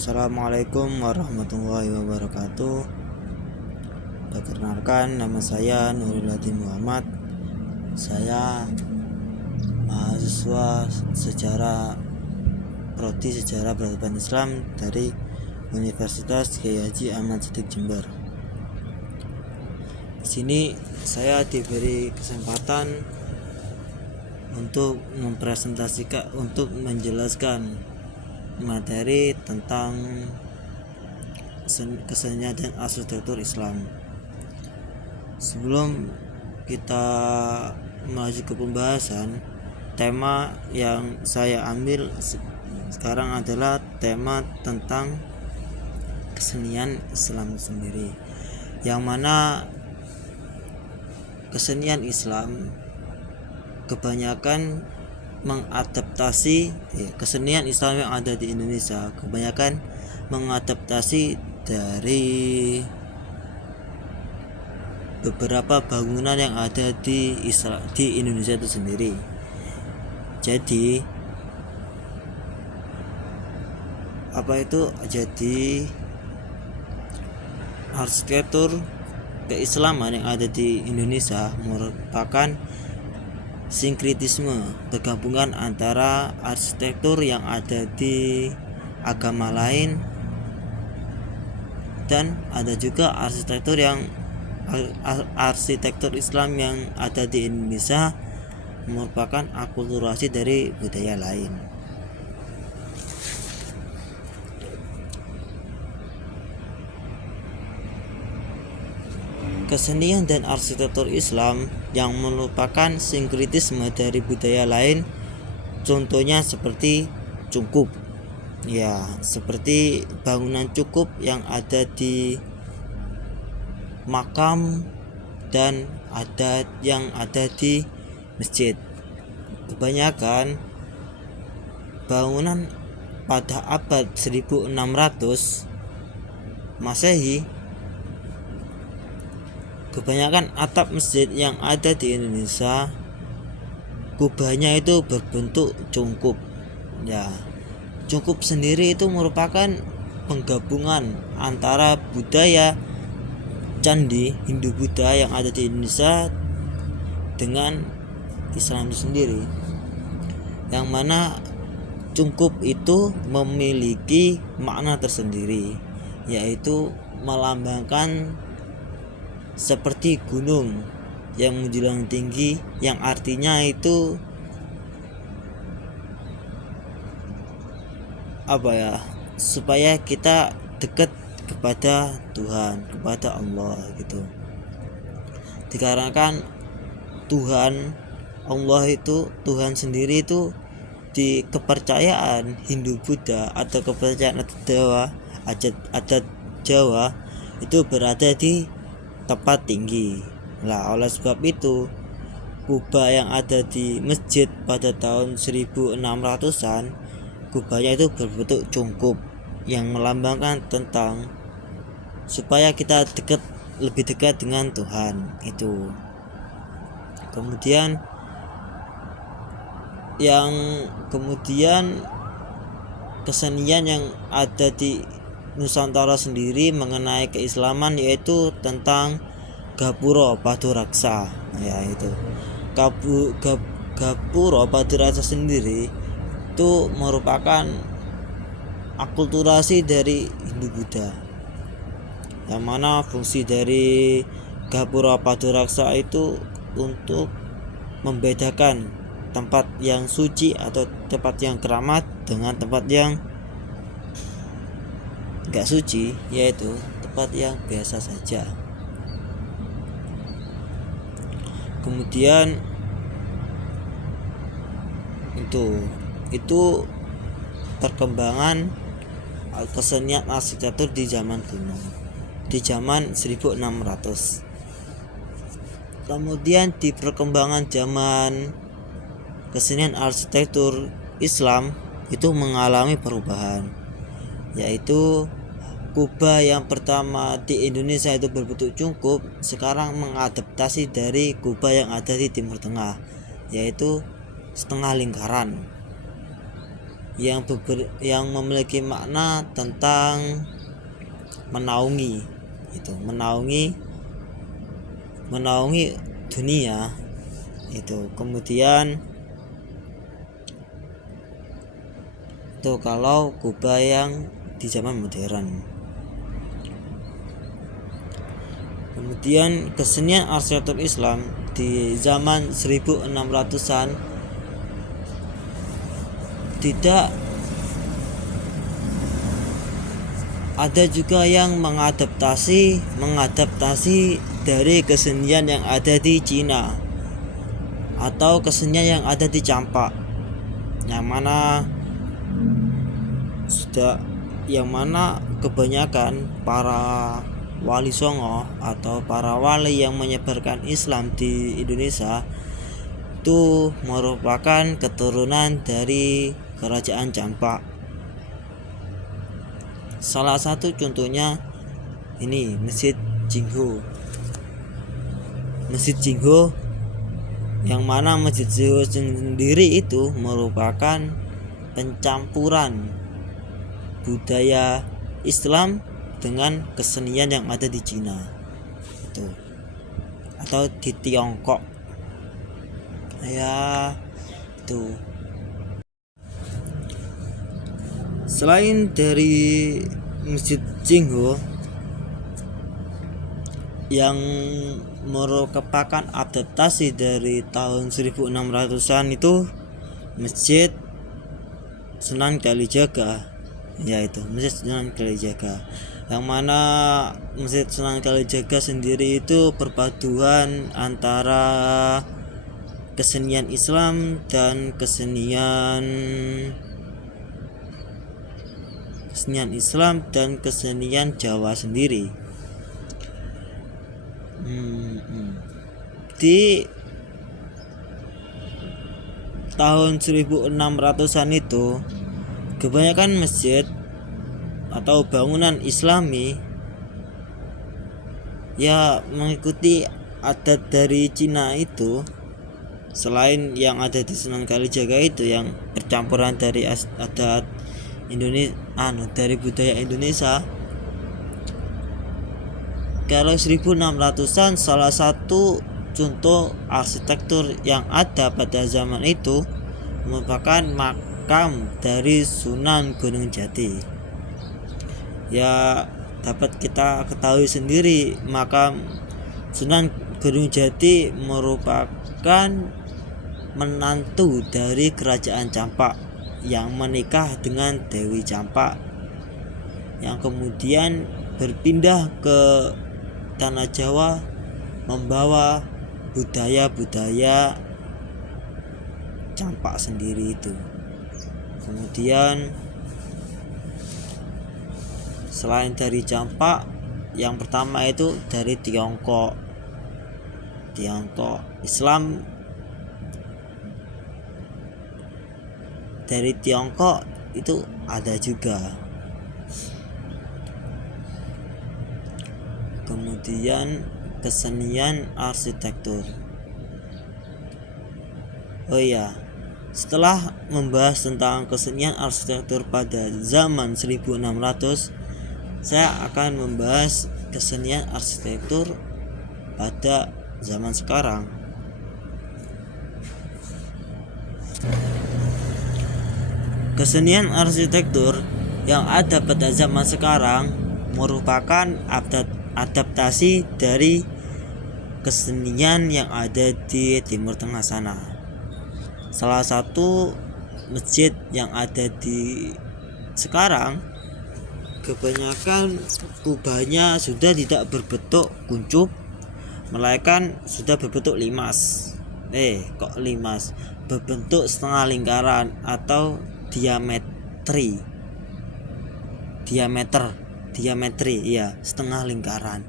Assalamualaikum warahmatullahi wabarakatuh. Perkenalkan, nama saya Nurul Hadi Muhammad. Saya mahasiswa Prodi Sejarah Peradaban Islam dari Universitas Kyai Haji Ahmad Siddiq Jember. Di sini saya diberi kesempatan untuk menjelaskan materi tentang kesenian dan arsitektur Islam. Sebelum kita maju ke pembahasan, tema yang saya ambil sekarang adalah tema tentang kesenian Islam sendiri, yang mana kesenian Islam kebanyakan mengadaptasi kesenian Islam yang ada di Indonesia kebanyakan mengadaptasi dari beberapa bangunan yang ada di Indonesia itu sendiri. Jadi arsitektur keislaman yang ada di Indonesia merupakan sinkretisme bergabungan antara arsitektur yang ada di agama lain dan ada juga arsitektur Islam yang ada di Indonesia merupakan akulturasi dari budaya lain. Kesenian dan arsitektur Islam yang merupakan sinkretisme dari budaya lain, contohnya seperti cungkup, seperti bangunan cungkup yang ada di makam dan yang ada di masjid. Kebanyakan bangunan pada abad 1600 Masehi, kebanyakan atap masjid yang ada di Indonesia kubahnya itu berbentuk cungkup. Cungkup sendiri itu merupakan penggabungan antara budaya candi Hindu Buddha yang ada di Indonesia dengan Islam sendiri, yang mana cungkup itu memiliki makna tersendiri, yaitu melambangkan seperti gunung yang menjulang tinggi, yang artinya itu supaya kita dekat kepada Tuhan, kepada Allah gitu. Dikarenakan Tuhan sendiri itu di kepercayaan Hindu Buddha atau kepercayaan adat Jawa itu berada di tempat tinggi. Oleh sebab itu kubah yang ada di masjid pada tahun 1600-an, kubahnya itu berbentuk cungkup yang melambangkan tentang supaya kita lebih dekat dengan Tuhan itu. Kemudian kesenian yang ada di Nusantara sendiri mengenai keislaman yaitu tentang Gapura Paduraksa. Itu Gapura Paduraksa sendiri itu merupakan akulturasi dari Hindu Buddha, yang mana fungsi dari Gapura Paduraksa itu untuk membedakan tempat yang suci atau tempat yang keramat dengan tempat yang gak suci, yaitu tempat yang biasa saja. Kemudian itu perkembangan kesenian arsitektur di zaman kuno, di zaman 1600. Kemudian di perkembangan zaman kesenian arsitektur Islam itu mengalami perubahan, yaitu kubah yang pertama di Indonesia itu berbentuk cungkup sekarang mengadaptasi dari kubah yang ada di Timur Tengah, yaitu setengah lingkaran, yang memiliki makna tentang menaungi, itu menaungi dunia itu. Kemudian itu kalau kubah yang di zaman modern. Kemudian kesenian arsitektur Islam di zaman 1600-an tidak ada juga yang mengadaptasi dari kesenian yang ada di Cina atau kesenian yang ada di Campak, yang mana kebanyakan para wali songo atau para wali yang menyebarkan Islam di Indonesia itu merupakan keturunan dari kerajaan Campak. Salah satu contohnya ini Masjid Jingho, yang mana Masjid Jingho sendiri itu merupakan pencampuran budaya Islam dengan kesenian yang ada di Cina itu, atau di Tiongkok ya itu. Selain dari Masjid Jingho yang merupakan adaptasi dari tahun 1600-an itu Masjid Sunan Kalijaga, yaitu Masjid Sunan Kalijaga, yang mana Masjid Sunan Kalijaga sendiri itu perpaduan antara kesenian Islam dan kesenian Jawa sendiri. Di tahun 1600-an itu kebanyakan masjid atau bangunan Islami ya mengikuti adat dari Cina itu. Selain yang ada di Sunan Kalijaga itu yang percampuran dari adat Indonesia dari budaya Indonesia. Kalau 1600-an salah satu contoh arsitektur yang ada pada zaman itu merupakan makam dari Sunan Gunung Jati. Ya dapat kita ketahui sendiri, makam Sunan Gunung Jati merupakan menantu dari kerajaan Campak yang menikah dengan Dewi Campak, yang kemudian berpindah ke tanah Jawa membawa budaya-budaya Campak sendiri itu. Kemudian selain dari Campak, yang pertama itu dari Tiongkok Islam. Dari Tiongkok itu ada juga. Kemudian kesenian arsitektur. Oh iya, setelah membahas tentang kesenian arsitektur pada zaman 1600, saya akan membahas kesenian arsitektur pada zaman sekarang. Kesenian arsitektur yang ada pada zaman sekarang merupakan adaptasi dari kesenian yang ada di Timur Tengah sana. Salah satu masjid yang ada di sekarang kebanyakan kubahnya sudah tidak berbentuk kuncup, melainkan sudah berbentuk limas. Berbentuk setengah lingkaran atau diametri ya, setengah lingkaran.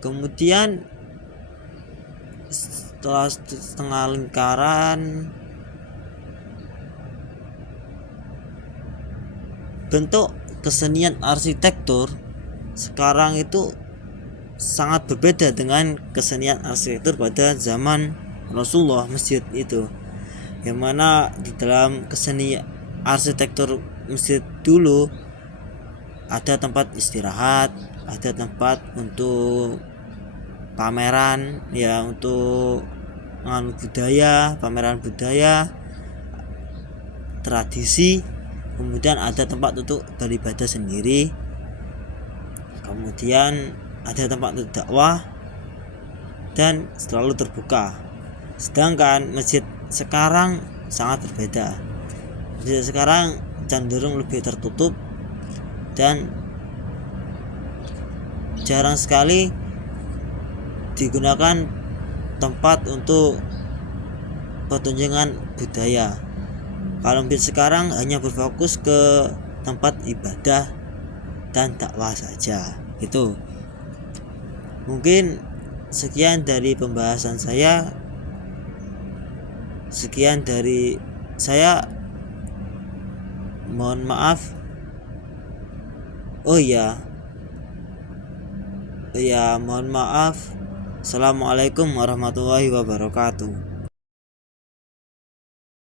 Kemudian setelah setengah lingkaran, bentuk kesenian arsitektur sekarang itu sangat berbeda dengan kesenian arsitektur pada zaman Rasulullah masjid itu. yang mana di dalam keseni arsitektur masjid dulu ada tempat istirahat, ada tempat untuk pameran ya, untuk pameran budaya, tradisi, kemudian ada tempat untuk beribadah sendiri, kemudian ada tempat untuk dakwah dan selalu terbuka. Sedangkan masjid sekarang sangat berbeda. Masjid sekarang cenderung lebih tertutup dan jarang sekali digunakan tempat untuk pertunjukan budaya. Kalau masjid sekarang hanya berfokus ke tempat ibadah dan dakwah saja. Itu mungkin sekian dari pembahasan saya. Sekian dari saya. Mohon maaf. Mohon maaf. Assalamualaikum warahmatullahi wabarakatuh.